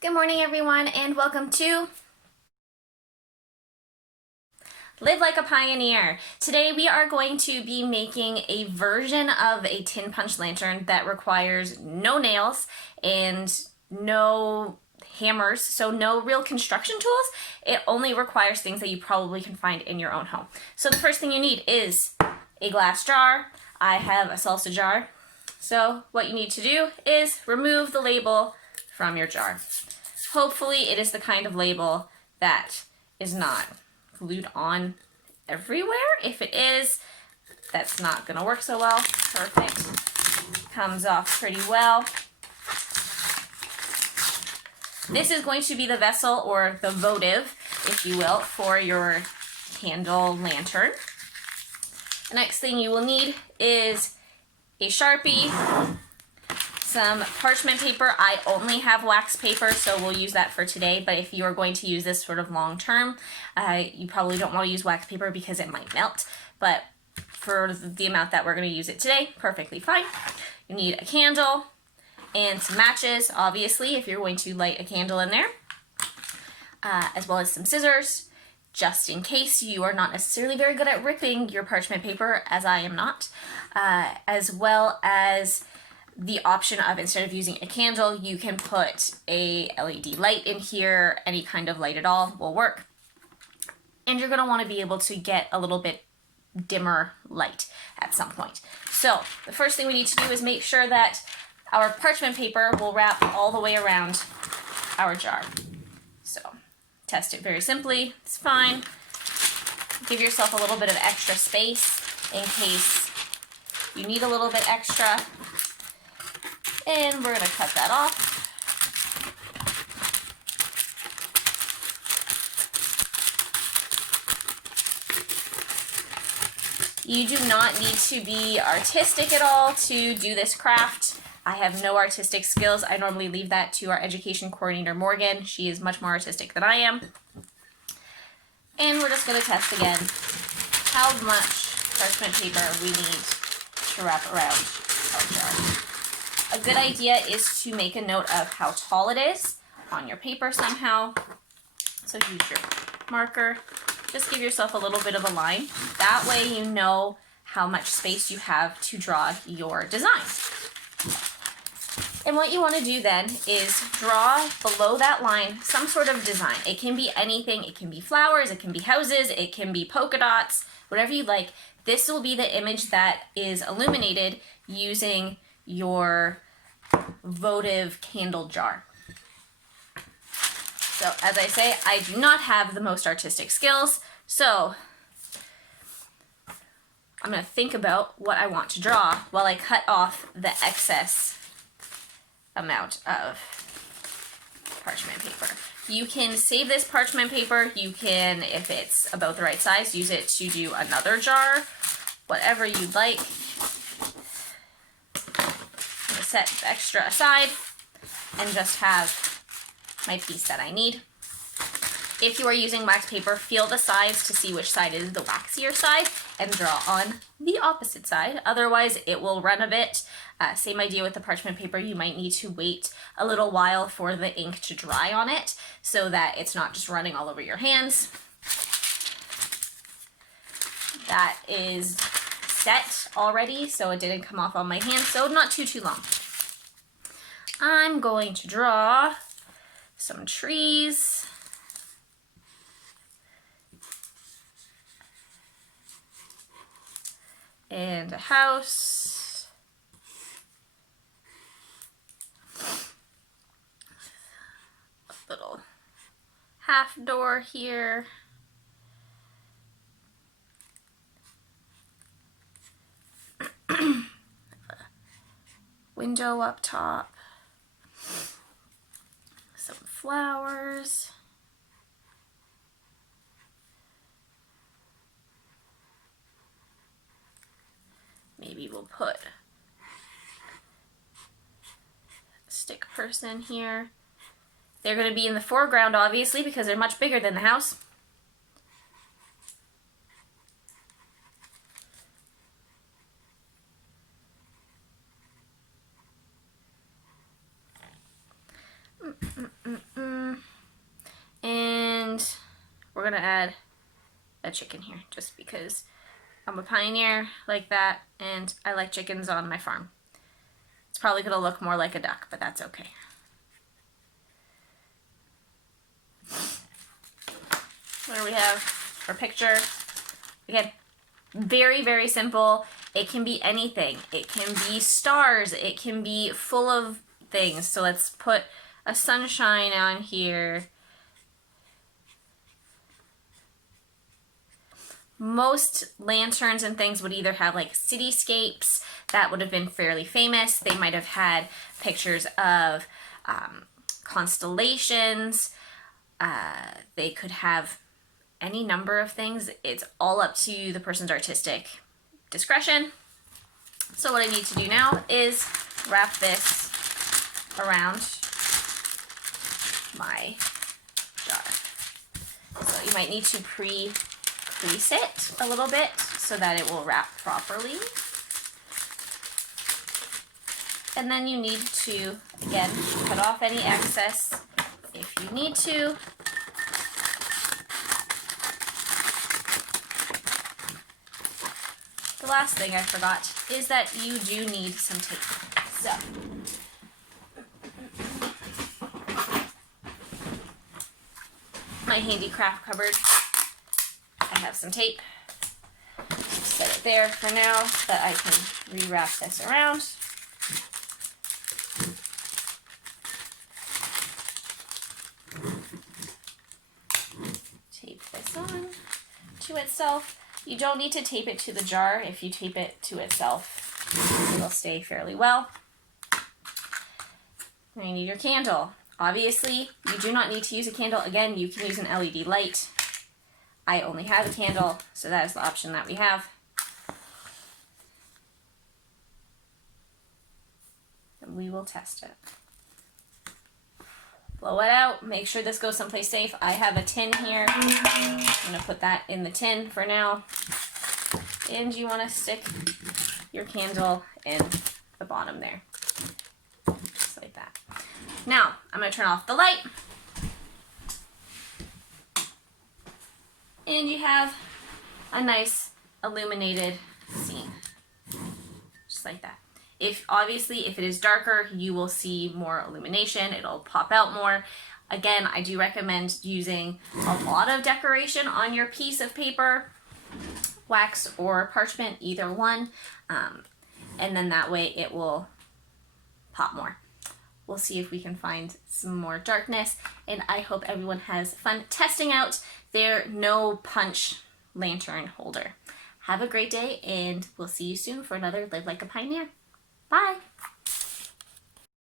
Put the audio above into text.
Good morning, everyone, and welcome to Live Like a Pioneer. Today we are going to be making a version of a tin punch lantern that requires no nails and no hammers, so no real construction tools. It only requires things that you probably can find in your own home. So the first thing you need is a glass jar. I have a salsa jar. So what you need to do is remove the label from your jar. Hopefully it is the kind of label that is not glued on everywhere. If it is, that's not gonna work so well. Perfect. Comes off pretty well. This is going to be the vessel, or the votive, if you will, for your candle lantern. The next thing you will need is a Sharpie, some parchment paper. I only have wax paper, so we'll use that for today, but if you are going to use this sort of long term, you probably don't want to use wax paper because it might melt, but for the amount that we're going to use it today, perfectly fine. You need a candle and some matches, obviously, if you're going to light a candle in there, as well as some scissors, just in case you are not necessarily very good at ripping your parchment paper, as I am not, as well as the option of, instead of using a candle, you can put a LED light in here. Any kind of light at all will work. And you're going to want to be able to get a little bit dimmer light at some point. So the first thing we need to do is make sure that our parchment paper will wrap all the way around our jar. So test it very simply. It's fine. Give yourself a little bit of extra space in case you need a little bit extra. And we're going to cut that off. You do not need to be artistic at all to do this craft. I have no artistic skills. I normally leave that to our education coordinator, Morgan. She is much more artistic than I am. And we're just going to test again how much parchment paper we need to wrap around our jar. A good idea is to make a note of how tall it is on your paper somehow. So use your marker. Just give yourself a little bit of a line. That way you know how much space you have to draw your design. And what you want to do then is draw below that line some sort of design. It can be anything. It can be flowers, it can be houses, it can be polka dots, whatever you like. This will be the image that is illuminated using your votive candle jar. So as I say, I do not have the most artistic skills, so I'm going to think about what I want to draw while I cut off the excess amount of parchment paper. You can save this parchment paper. You can, if it's about the right size, use it to do another jar, whatever you'd like. Set the extra aside and just have my piece that I need. If you are using wax paper, feel the sides to see which side is the waxier side and draw on the opposite side. Otherwise, it will run a bit. Same idea with the parchment paper. You might need to wait a little while for the ink to dry on it so that it's not just running all over your hands. That is set already, so it didn't come off on my hand, so not too long. I'm going to draw some trees. And a house. A little half door here. Window up top. Some flowers. Maybe we'll put a stick person here. They're going to be in the foreground, obviously, because they're much bigger than the house. gonna add a chicken here just because I'm a pioneer like that and I like chickens on my farm. It's probably gonna look more like a duck, but that's okay. There we have our picture. Again, very, very simple. It can be anything. It can be stars. It can be full of things. So let's put a sunshine on here. Most lanterns and things would either have like cityscapes. That would have been fairly famous. They might have had pictures of constellations. They could have any number of things. It's all up to the person's artistic discretion. So what I need to do now is wrap this around my jar. So you might need to crease it a little bit so that it will wrap properly. And then you need to, again, cut off any excess if you need to. The last thing I forgot is that you do need some tape. So, my handicraft cupboard, I have some tape. Set it there for now so that I can rewrap this around. Tape this on to itself. You don't need to tape it to the jar. If you tape it to itself, it will stay fairly well. Now you need your candle. Obviously, you do not need to use a candle. Again, you can use an LED light. I only have a candle, so that is the option that we have. And we will test it. Blow it out. Make sure this goes someplace safe. I have a tin here. I'm going to put that in the tin for now. And you want to stick your candle in the bottom there. Just like that. Now, I'm going to turn off the light. And you have a nice illuminated scene. Just like that. Obviously, if it is darker, you will see more illumination. It'll pop out more. Again, I do recommend using a lot of decoration on your piece of paper, wax or parchment, either one. And then that way it will pop more. We'll see if we can find some more darkness. And I hope everyone has fun testing out their no punch lantern holder. Have a great day, and we'll see you soon for another Live Like a Pioneer. Bye!